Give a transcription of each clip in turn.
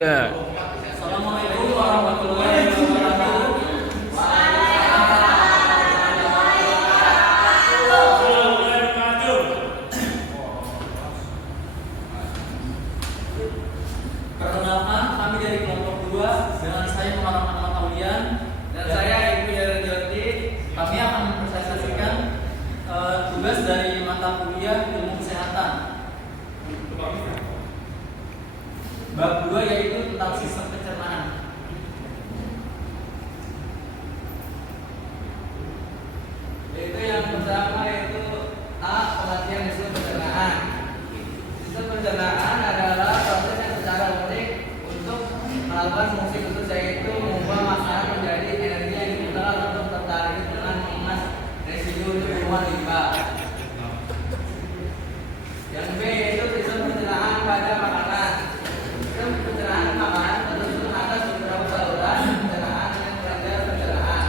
Ya. Assalamualaikum warahmatullahi wabarakatuh. Perkenalkan, kami dari kelompok 2 dengan saya Muhammad Ahmad Aulian dan saya Ibu Yara Joti. Kami akan mempresentasikan tugas dari mata kuliah ilmu kesehatan. Bab 2 yaitu tentang sistem pencernaan. Yaitu yang pertama yaitu A. Pengertian sistem pencernaan. Sistem pencernaan adalah proses yang secara unik untuk melakukan fungsi khusus, yaitu mengubah makanan menjadi energi yang digunakan untuk tertarik dengan mengemas residu untuk pembuangan limbah. Yang B yaitu sistem pencernaan pada makanan. Sistem pencernaan makanan tersusun atas beberapa saluran pencernaan yang belajar pencernaan.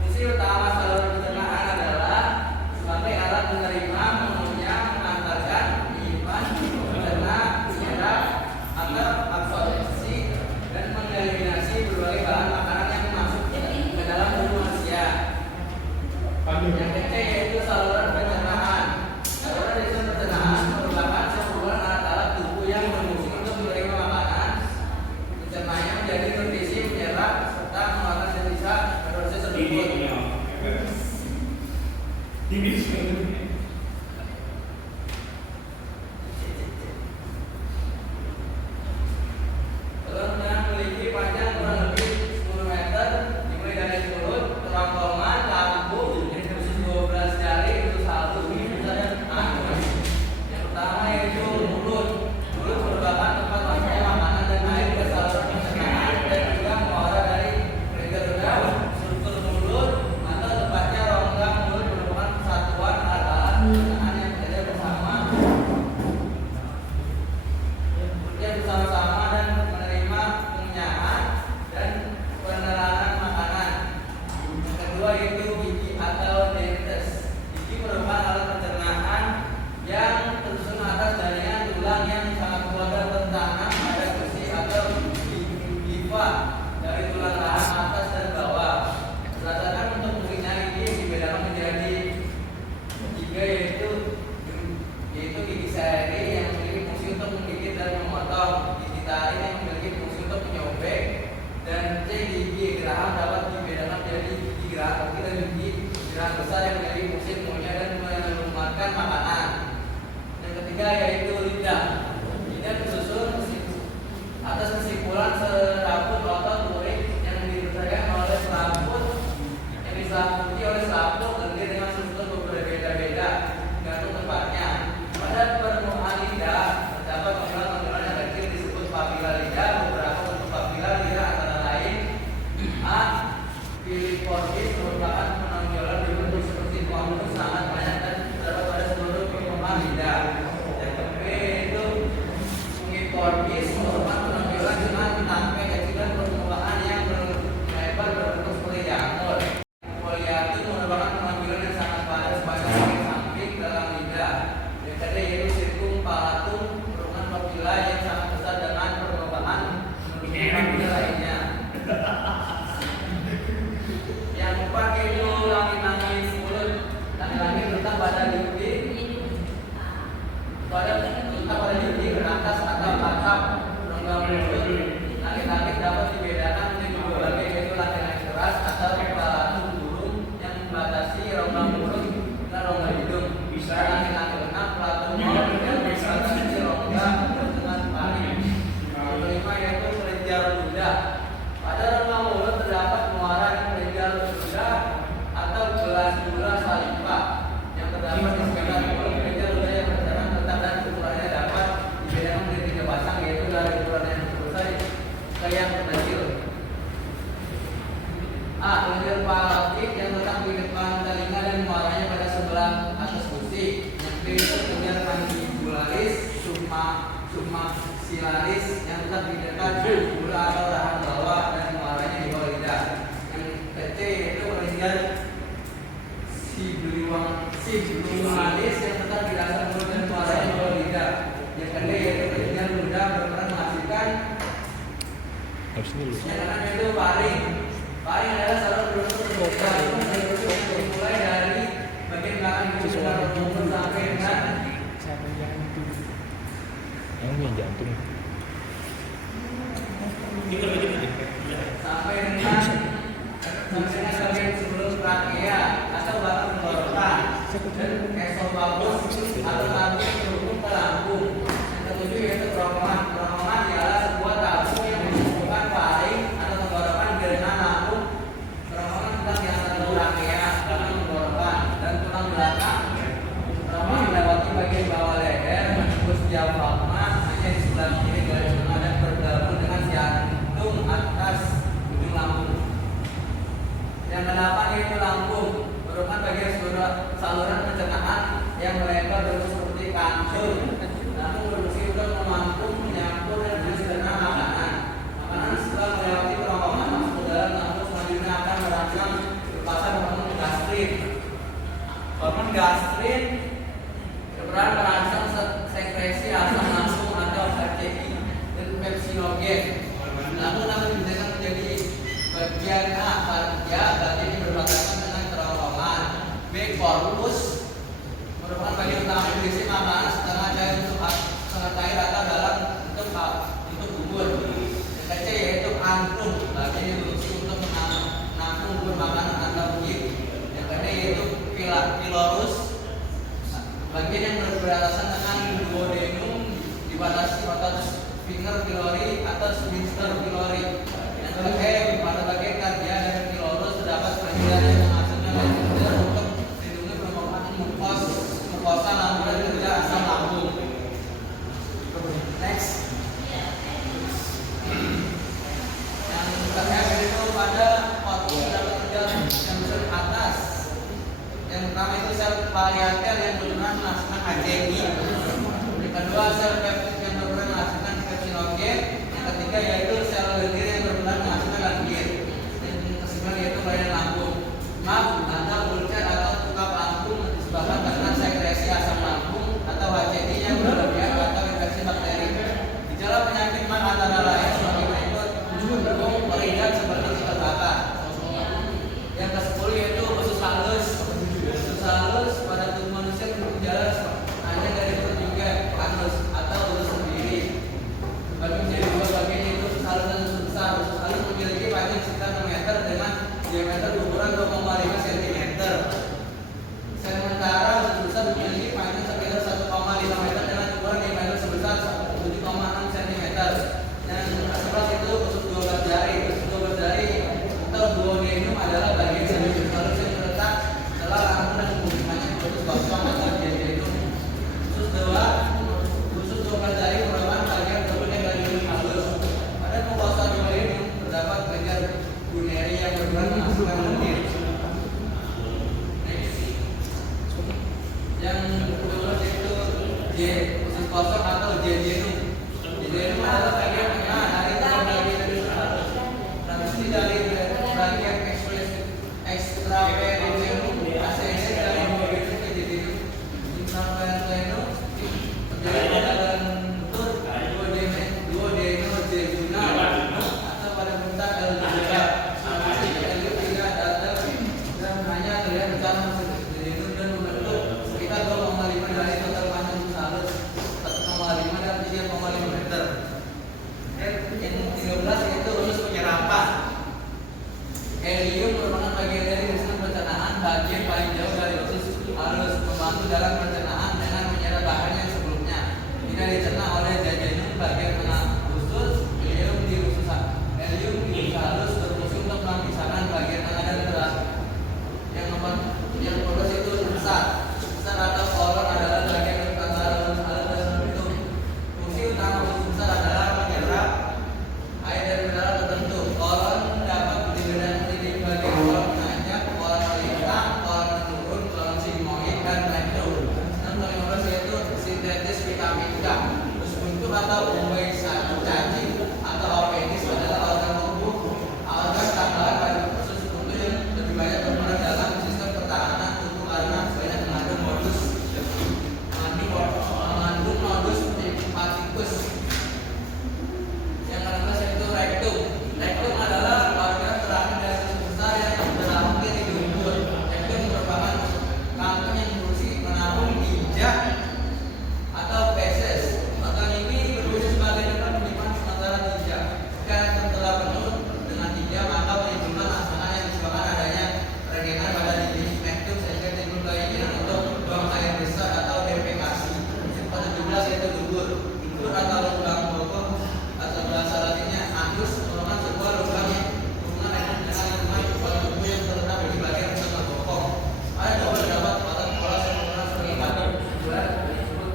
Fungsi utama saluran pencernaan adalah sebagai alat menerima, mengunyah, mengantarkan, menyimpan, mencerna, menyerap, agar absorpsi dan mengeliminasi berbagai bahan makanan yang masuk ke dalam tubuh manusia. Yang ketiga yaitu saluran pencernaan. Saluran sistem pencernaan merupakan sekumpulan alat-alat tubuh yang berfungsi untuk menerima makanan, mencernanya menjadi nutrisi, menyerap, serta mengeluarkan sisa proses tersebut. Telurnya memiliki panjang kurang lebih 10 meter, dimulai dari mulut, kerongkongan, lambung, yang tersusun 12 jari itu satu. Ini misalnya yang pertama yaitu mulut. Mulut merupakan tempat masuknya makanan dan air ke saluran pencernaan dan juga muara dari kelenjar ludah. Struktur mulut atau tepatnya rongga mulut merupakan kesatuan alat-alat pencernaan yang bekerja bersama dan menerima pengunyahan dan peneranan makanan. Yang kedua yaitu gigi atau dentes. Gigi merupakan alat pencernaan yang tersusun atas jaringan tulang yang sangat kuat dan tertanam pada gusi atau limfa dari tulang rahang atas dan bawah. Berdasarkan untuk fungsinya gigi dibedakan menjadi tiga, yaitu gigi seri yang memiliki fungsi untuk menggigit dan memotong, gigi taring yang memiliki fungsi untuk menyobek, dan C. Gigi geraham dapat dibedakan menjadi gigi geraham kecil dan gigi geraham besar yang memiliki fungsi mengunyah dan melumatkan makanan. Yang ketiga yaitu lidah. Lidah tersusun atas kesimpulan serabut otot lurik yang dibesarkan oleh selaput, yang diselimuti oleh selaput terdiri dengan struktur berbeda-beda tergantung tempatnya. Pada permukaan lidah terdapat onjolan-onjolan yang kecil disebut papila lidah. Beberapa bentuk papila lidah antara lain: A. Piliformis merupakan penonjolan berbentuk seperti konus sangat banyak dan terdapat pada seluruh permukaan lidah. Yang B yaitu fungiformis merupakan penonjolan dengan tangkai kecil dan permukaan yang lebar berbentuk seperti jamur. Foliatum merupakan penonjolan yang sangat padat pada samping dalam lidah. Yang ketiga yaitu circumvallatum merupakan papila yang sangat besar dengan permukaan menutupi papila lainnya. Yang keempat yaitu langit-langit mulut. Langit-langit terletak pada dinding, beratas atau atap rongga mulut. Langit-langit dapat dibedakan menjadi dua bagian, yaitu langit-langit keras atau palatum burung yang membatasi rongga mulut dan rongga hidung. Dan langit-langit lenap palatum maut yang membatasi rongga mulut dengan taring. Yang kelima yaitu kelenjar ludah. Pada rongga mulut terdapat muara yang kelenjar ludah atau glandula saliva yang terdapat di sekitar mulut. Kelenjar ludah yang berdasarkan letak dan ukurannya dapat dibedakan menjadi 3 pasang, yaitu dari ukuran yang terbesar ke yang terkecil. A. Kelenjar palatik yang terletak di depan telinga dan muaranya pada sebelah atas gusi. Yang B itu kelenjar mandibularis submaxillaris yang terletak di dekat mandibula atau rahang bawah dan muaranya di bawah lidah. Yang C yaitu kelenjar siblimalis yang terletak di dasar mulut dan muaranya di bawah lidah. Yang kedua yaitu kelenjar ludah berperan menghasilkan Harus dulu. Yang keenam yaitu paring. Paring adalah saluran berbentuk jantung yang dimulai dari bagian belakang hidung dan rambut sampai dengan yang jantung. sampai dengan bagian sebelum trakea atau batang tenggorokan dan esofagus atau lambung berhubung ke lambung. Yang ketujuh yaitu kerongkongan. Kerongkongan ialah sebuah tabung yang menghubungkan paring atau tenggorokan dengan lambung. Kerongkongan tentang yang antara trakea, belakang tenggorokan dan tulang belakang. Kerongkongan melewati bagian bawah leher, menembus diafragma hanya di sebelah kiri garis tengah dan bergabung dengan jantung atas ujung lambung. Yang kedelapan yaitu lambung, merupakan bagian saluran pencernaan yang melebar bentuk seperti kantung. Lambung berfungsi untuk menampung, menyampur dan mencerna makanan. Makanan setelah melewati kerongkongan masuk ke dalam lambung, selanjutnya akan merangsang lepasan hormon gastrin. Hormon gastrin berperan merangsang sekresi asam lambung atau HCI dan pepsinogen. Lambung dapat dibedakan menjadi bagian A kardia, bagian yang berbatasan dengan kerongkongan. B korpus, merupakan bagian utama yang berisi makanan setengah cair atau dalam bentuk bubur. Yang C yaitu antrum, bagian yang berfungsi untuk menampung bubur makanan atau gift. Yang D yaitu pilorus, bagian yang berbatasan dengan duodenum dibatasi otot finger pylori atau sphincter pylori. Yang ke pada bagian kardia dan pilorus terdapat bagian yang menghasilkan leher untuk melindungi permukaan mukosa lambung dan kerja asam lambung. Next. Yang ke-F itu pada korpus terdapat kerja yang besar atas. Yang pertama itu sel pariatel yang berperan menghasilkan HCI. Yang kedua sel peptid yang berperan menghasilkan pepsinogen. Yang ketiga yaitu sel lendir yang berperan menghasilkan langgir. Yang kesembilan yaitu badan lambung. Tanda bulcer atau tukap lambung disebabkan karena sekresi asam lambung atau HCI yang berlebihan atau infeksi bakteri. Gejala penyakit antara lain sebagai berikut: mendung, meriang seperti ikat bakar. Yang ke-10 yaitu usus halus. Usus halus pada tubuh manusia bergejala hanya dari perut juga halus atau usus sendiri. Bagi menjadi dua bagian yaitu usus halus dan usus besar. Usus halus memiliki panjang sekitar 6 meter dengan diameter ukuran 2,5 cm. Sementara usus besar memiliki panjang sekitar 1,5 meter dengan ukuran diameter sebesar 7,6 cm. Dan ke-11 itu usus 12 jari. Usus 12 jari atau duodenum adalah bagian semi usus halus yang terletak setelah lambung dan pemukimannya usus kosong atau duodenum. Usus 12 jari merupakan bagian terbentuk dari usus halus. Pada mukosa duodenum terdapat bagian buneri yang berperan menghasilkan lendir. Yang kedua yaitu usus kosong atau jejunum. Jejunum adalah bagian tengah dari tiga bagian dari usus halus. Transisi dari bagian extraperitoneum, ascending dari duodenum ke jejunum, infraperitoneum terjadi pada bentuk duodenojejunal atau pada bentuk L2. L3 datang dan hanya terlihat bersama jejunum dan membentuk sekitar 2,5 dari total panjang usus halus, 1,5 dan 3,5 meter. Yang 13 yaitu usus penyerapan. Helium merupakan bagian dari sistem pencernaan bagian paling jauh dari usus halus, membantu dalam pencernaan dengan menyerap bahan yang sebelumnya tidak dicerna oleh jejunum bagian tengah usus. Helium di usus halus berfungsi untuk memisahkan bagian tengah dan keras. Yang 14 itu usus besar. Usus besar atau kolon adalah bagian antara usus halus dan bentuk. Fungsi utama usus besar adalah menyerap air dari mineral tertentu. Kolon dapat dibedakan di bagian kolon menanjak, kolon melintang, kolon menurun, kolon sigmoid, dan metro. Dan ke-15 yaitu sintetis vitamin K. Usus buntu atau umbai cacing atau apendis adalah organ tubuh organ tambahan pada usus buntu yang lebih banyak berperan dalam sistem pertahanan tubuh karena banyak mengandung modus hepaticus. Yang ke-16 yaitu rektum. kata lubang pokok atau bahasa latinnya anus merupakan sebuah lubang yang hubungan dengan lubang kepala tubuh yang terletak di bagian tengah pokok. Ada beberapa otot pola sempurna sebagai bagian kedua disebut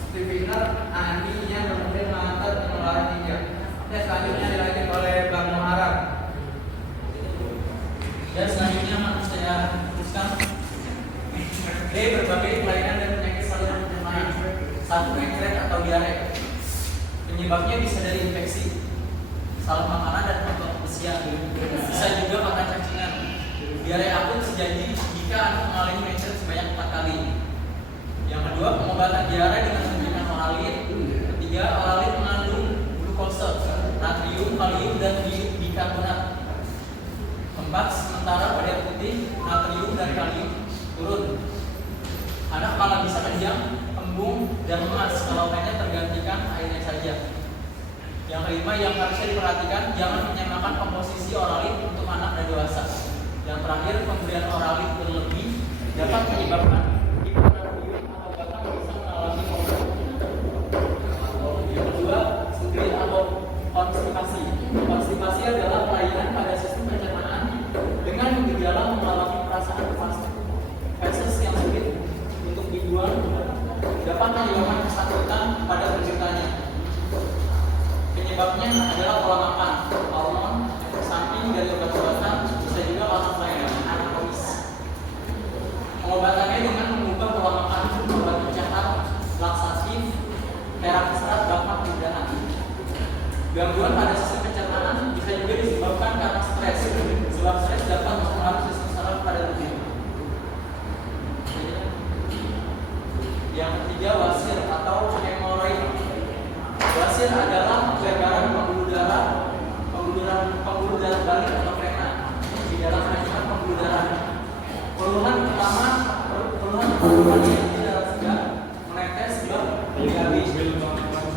sphincter ani yang kemudian mengantar pengeluaran hingga. Selanjutnya dilanjut oleh Bang Muharram. Dan selanjutnya akan saya teruskan berbagai kelainan dan penyakit saluran pencernaan. 1. Mencret atau diare. Penyebabnya bisa dari infeksi, salah makanan dan faktor usia. Bisa juga karena cacingan. Diare akut terjadi jika anak mengalami mencret sebanyak 4 kali. Yang kedua, pengobatan diare dengan memberikan oralit. Ketiga, oralit mengandung glukosa, natrium, kalium, dan bikarbonat. 4. Sementara pada putih, natrium dan kalium turun. Anak malah bisa kejang, embung, dan lemas kalau hanya tergantikan airnya saja. Yang kelima yang harusnya diperhatikan, jangan menyamakan komposisi oralit untuk anak dan dewasa. Yang terakhir, pemberian oralit berlebih dapat menyebabkan hiponatrium atau bahkan bisa mengalami koma. Yang kedua, strid atau konstipasi. Konstipasi adalah kelainan pada sistem pencernaan dengan gejala mengalami perasaan feses yang sulit untuk dibuang, dapat menyebabkan kesakitan pada pencernanya. Penyebabnya adalah pola makan, hormon, efek samping dari obat-obatan, bisa juga karena kelainan anatomis. Pengobatannya dengan mengubah pola makan, obat pencehat, laksatif, terapi serat, bahkan pindaan. Gangguan pada sistem pencernaan bisa juga disebabkan karena stres, sebab stres dapat mempengaruhi sistem saraf pada tubuh. Yang ketiga, wasir atau hemoroid. Wasir adalah gagaran pembuluh darah balik atau vena di dalam rangkaian pembuluh darah. Keluhan pertama yang darah segar menetes sebab diabetes.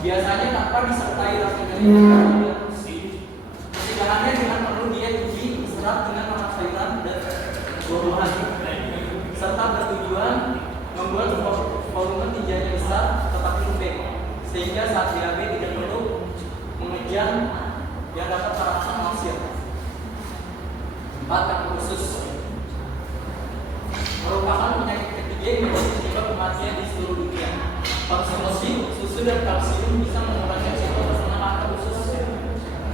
Biasanya tanpa disertai rasa nyeri. Pencegahannya dengan perlu diet tinggi, istirahat dengan makan sayuran dan buah-buahan, serta bertujuan membuat volume tinjanya besar tetapi lembek, sehingga saat diabetes tidak perlu mengejar yang dapat terangsang maksiat. 4. Kanker usus merupakan penyakit ketiga yang bisa menyebabkan kematian di seluruh dunia. Konsumsi susu dan kalsium bisa mengurangi risiko terkena kanker usus.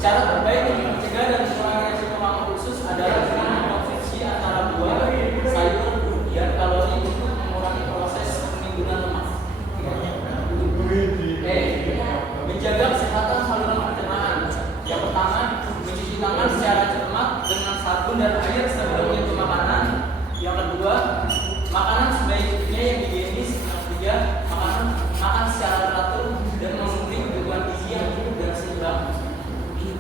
Cara terbaik untuk mencegah dan mengurangi risiko kanker usus adalah dengan mengkonsumsi antara buah, sayur, dan kalori untuk mengurangi proses penimbunan lemak. Menjaga kesehatan saluran pencernaan. Yang pertama, mencuci tangan secara cermat dengan sabun dan air sebelum menyentuh makanan. Yang kedua, makanan sebaiknya yang higienis. Yang ketiga, makan secara teratur dan memenuhi kebutuhan gizi yang cukup dan seimbang.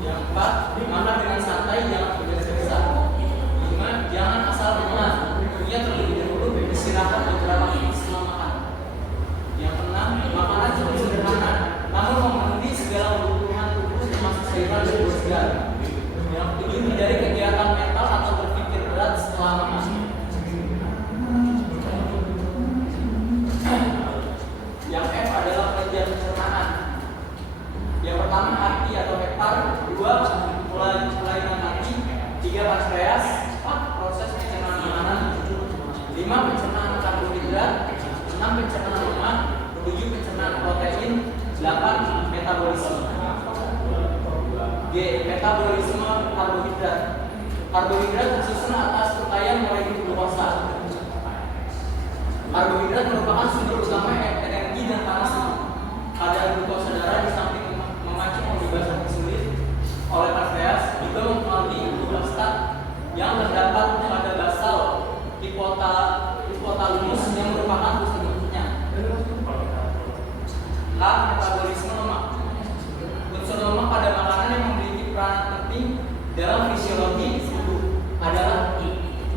Yang keempat, makan dengan santai, jangan bergesa-gesa. 5. Jangan asal makan. Tentunya terlebih dahulu istirahat beberapa menit setelah makan. Yang keenam, makanan cukup sederhana, namun memenuhi segala kebutuhan tubuh termasuk sayuran dan buah segar. Yang ketujuh, hindari kegiatan mental atau berpikir berat setelah makan. Yang F adalah penelitian pencernaan. Yang pertama, arti atau hepar. 2. Kelainan hati. 3. Pankreas. 4. Proses pencernaan makanan. 5. Pencernaan karbohidrat. 6. Pencernaan lemak. 7. Pencernaan protein. 8. Metabolisme. G. Metabolisme karbohidrat. Karbohidrat tersusun atas rangkaian molekul glukosa. Karbohidrat merupakan sumber utama energi dan panas. Kadar glukosa darah di samping memacu pembebasan insulin oleh pankreas juga mempengaruhi glukosta yang terdapat pada basal hipotalamus yang merupakan pusat bentuknya. H. Metabolisme lemak. Unsur lemak pada makanan yang memiliki peranan penting dalam fisiologi tubuh adalah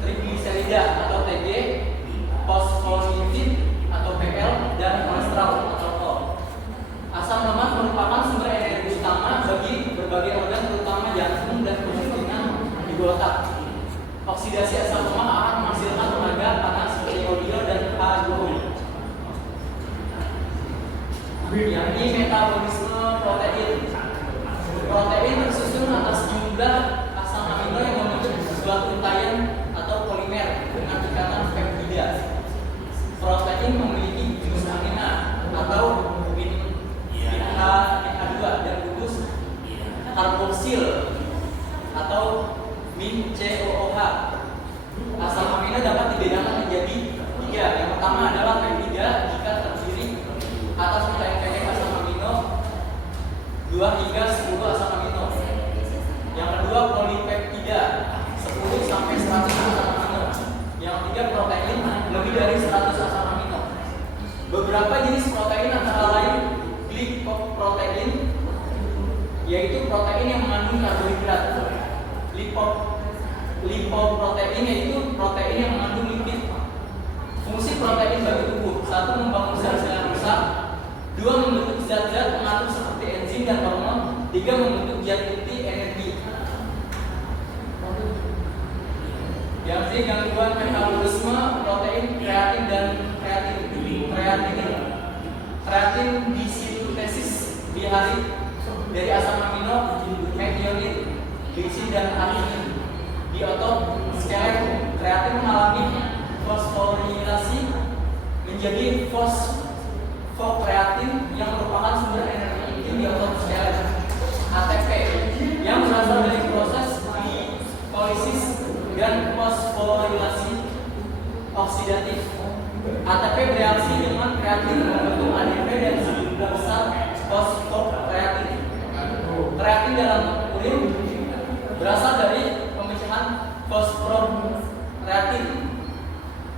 trigliserida atau TG, fosfolipid atau PL, dan kolesterol atau KOL. Asam metabolisme protein. Protein tersusun atas jumlah asam amino yang membentuk suatu untayan atau polimer dengan ikatan peptida. Protein memiliki jus amina atau BH2 dan gugus karboksil atau min COOH. Asam amino dapat dibedakan menjadi 3. Yang pertama adalah peptida jika terdiri atas untayan pendek asam amino 2 hingga 10 asam amino. Yang kedua polipeptida 10 sampai 100 asam amino. Yang ketiga protein lebih dari 100 asam amino. Beberapa jenis protein antara lain glicoprotein, yaitu protein yang mengandung karbohidrat. Lipoprotein yaitu protein yang mengandung lipid. Fungsi protein bagi tubuh: 1. Membangun sel-sel yang rusak. 2. Membentuk zat-zat pengatur seperti enzim dan hormon. 3. Membentuk zat inti energi. Yang gangguan metabolisme protein kreatin dan kreatin disintesis di hari dari asam amino methionine, glisin dan arginin. Di otot skeleton, kreatin mengalami fosforilasi menjadi fosfokreatin yang merupakan sumber energi inti di otot skeleton. ATP yang berasal dari proses glikolisis dan fosforilasi oksidatif. ATP bereaksi dengan kreatin membentuk ADP dan sejumlah besar fosfokreatin. Kreatin dalam urin berasal dari pemecahan fosfokreatin.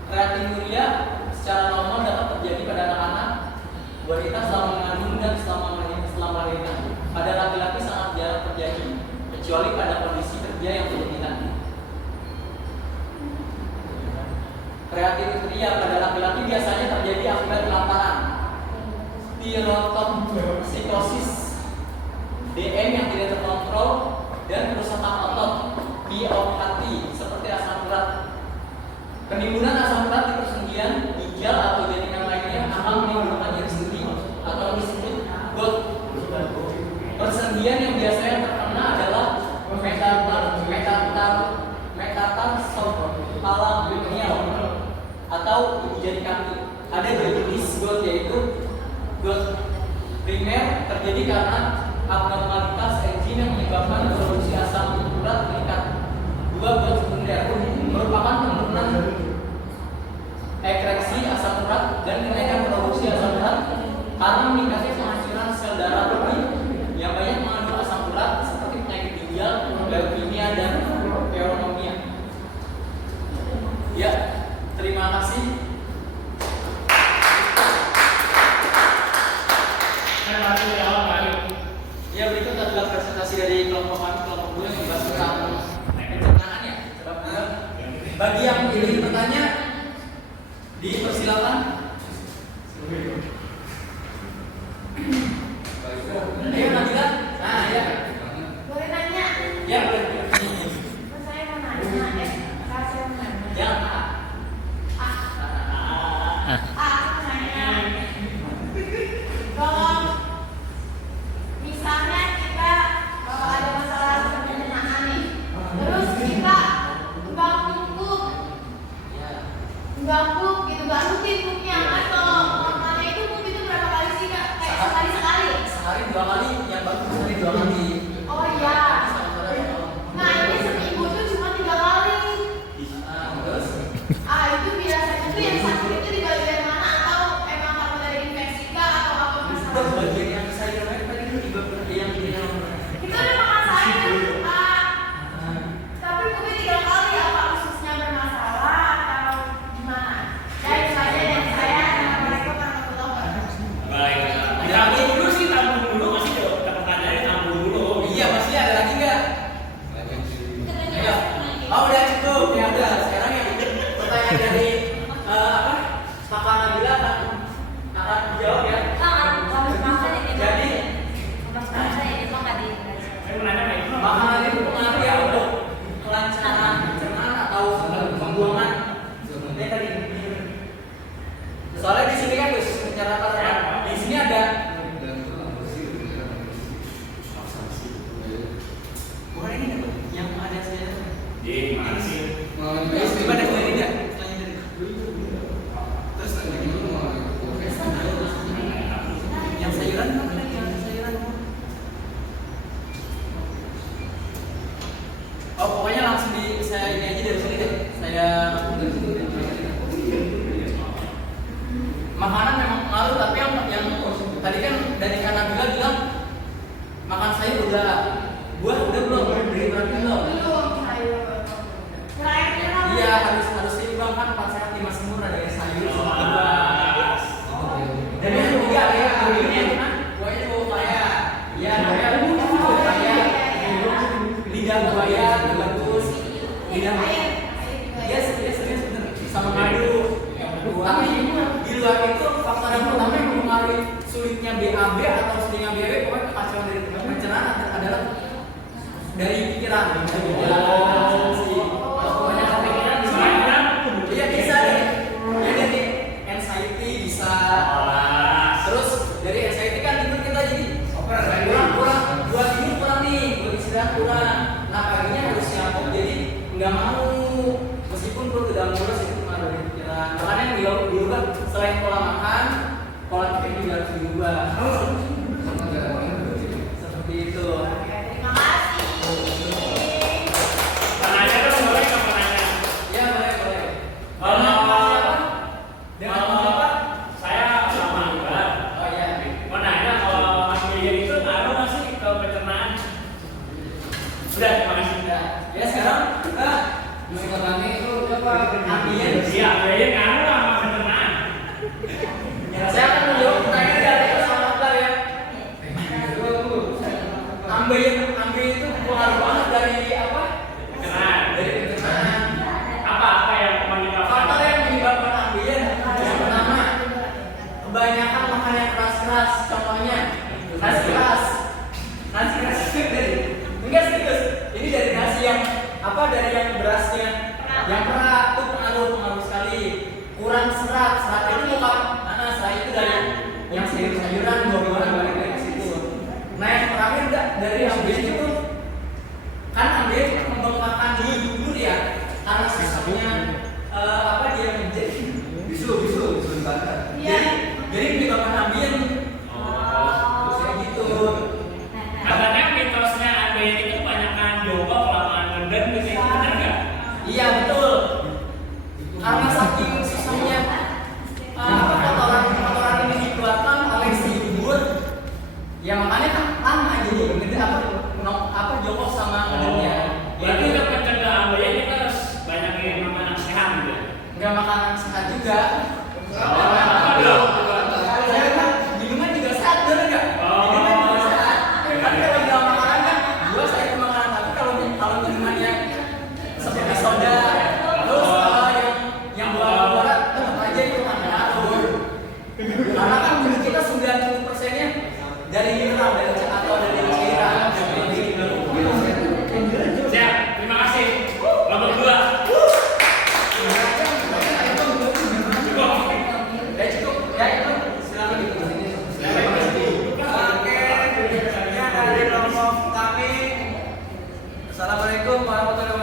Kreatinuria secara normal dapat terjadi pada anak-anak, wanita selama mengandung dan selama melahirkan. Pada laki-laki sangat jarang terjadi, kecuali pada kondisi kerja yang berlebihan. Kreatinuria pada laki-laki biasanya terjadi akibat kelaparan, tirotoksikosis, DM yang tidak terkontrol, dan kerusakan otot, miopati, seperti asam urat. Penimbunan asam urat di persendian, ginjal atau jaringan lainnya akan menimbulkan nyeri sendi atau disebut GOT. Persendian yang biasanya terkena adalah metatarsalhalaminial atau ibu jari kaki. Ada 2 jenis GOT, yaitu GOT primer terjadi karena abnormalitas enzim yang menyebabkan produksi asam urat meningkat. 2. GOT sekunder merupakan penurunan ekreksi asam urat dan kenaikan produksi asam urat karena meningkatnya penghancuran sel darah yang banyak mengandung asam urat seperti penyakit ginjal, leukemia, dan pneumonia. Ya, terima kasih. Ya, berikut adalah presentasi dari kelompok kami, kelompok 2 yang membahas tentang pencernaan ya. Bagi yang ingin bertanya, dipersilakan. Ayo Nabila. Nah, ya. Boleh nanya? Ya, boleh. Saya mau nanya, saya mau nanya. Ya, Aku nanya. Kalau misalnya kita ada masalah pencernaan nih, terus kita ganggu gitu, ganggu pintunya, atau makannya itu udah buah udah belum? Beri berarti belum? Belum sayur. Terakhir Iya, harus seimbang kan 4 sehat 5 sempurna dari sayur sama buah. Dan yang ketiga ya, buahnya juga upaya. Iya, buahnya upaya. Lidah buaya bagus. Lidah buaya. Yes, bener. Sama madu. Tapi di luar itu faktor yang pertama yang mempengaruhi sulitnya BAB atau sulitnya BAB, pokoknya kekacauan dari pencernaan adalah dari pikiran. Kebanyakan pikiran iya bisa deh. Ya dari anxiety bisa. Terus dari anxiety kan tidur kita jadi kurang buat tidur kurang nih, buat istirahat kurang. Nah paginya harus siap jadi nggak mau meskipun perut udah mulus itu pengaruh dari pikiran. Makanya yang diubah selain pola makan, pola pikir juga harus diubah. Seperti itu. Terima kasih. Nanya dong, boleh nggak mau nanya? Ya boleh. Dengan Kalau siapa? saya sama juga. Oh iya. Mau nanya kalau ambilian itu ngaruh nggak sih ke pencernaan? Udah, terima kasih. Ya sekarang kita mengulangi itu apa? Ambiien. Iya, ambilian ngaruh sama pencernaan. Saya akan menjawab pertanyaan dari Mas Akbar ya. Ambil itu pengaruh banget dari apa? Pencernaan. Dari pencernaan. Apa yang menyebabkan? Faktor yang menyebabkan ambien yang pertama kebanyakan makan yang keras-keras. Contohnya nasi keras itu dari enggak serius. Ini dari nasi yang apa? Dari yang berasnya yang keras itu pengaruh sekali. Kurang serat itu bukan serat itu dari yang sayur-sayuran buah-buahan balik dari situ. Nah yang terakhir enggak dari ambien itu kan ambien membengkakkan dulu ya karena sistemnya apa dia menjadi bisu dibakar. Iya. Jadi menyebabkan ambien. Terus kayak gitu. Katanya mitosnya ambilian itu kebanyakan jongkok kelamaan ngeden gitu, benar nggak? Iya betul. Karena saking sistemnya kotoran ini dikeluarkan oleh si ubur, ya makanya kan lama jadi gede apa jongkok sama ngedennya. Berarti untuk mencegah ambilian kita harus banyakin makanan sehat gitu. Nggak makanan sehat juga. Apa dong? Saya kan minuman juga sehat, bener nggak? Minuman juga sehat. Tapi kalau bilang makanan kan, gua saya itu makanan. Tapi kalau minumannya seperti soda, terus yang buah-buahan, tetap aja itu kan ngaruh. Karena kan tubuh kita 90%-nya dari mineral, atau dari cairan. Siap, terima kasih. Nomor 2. Cukup. Ya itu silakan di sini. Oke, dari kelompok kami. Assalamualaikum warahmatullahi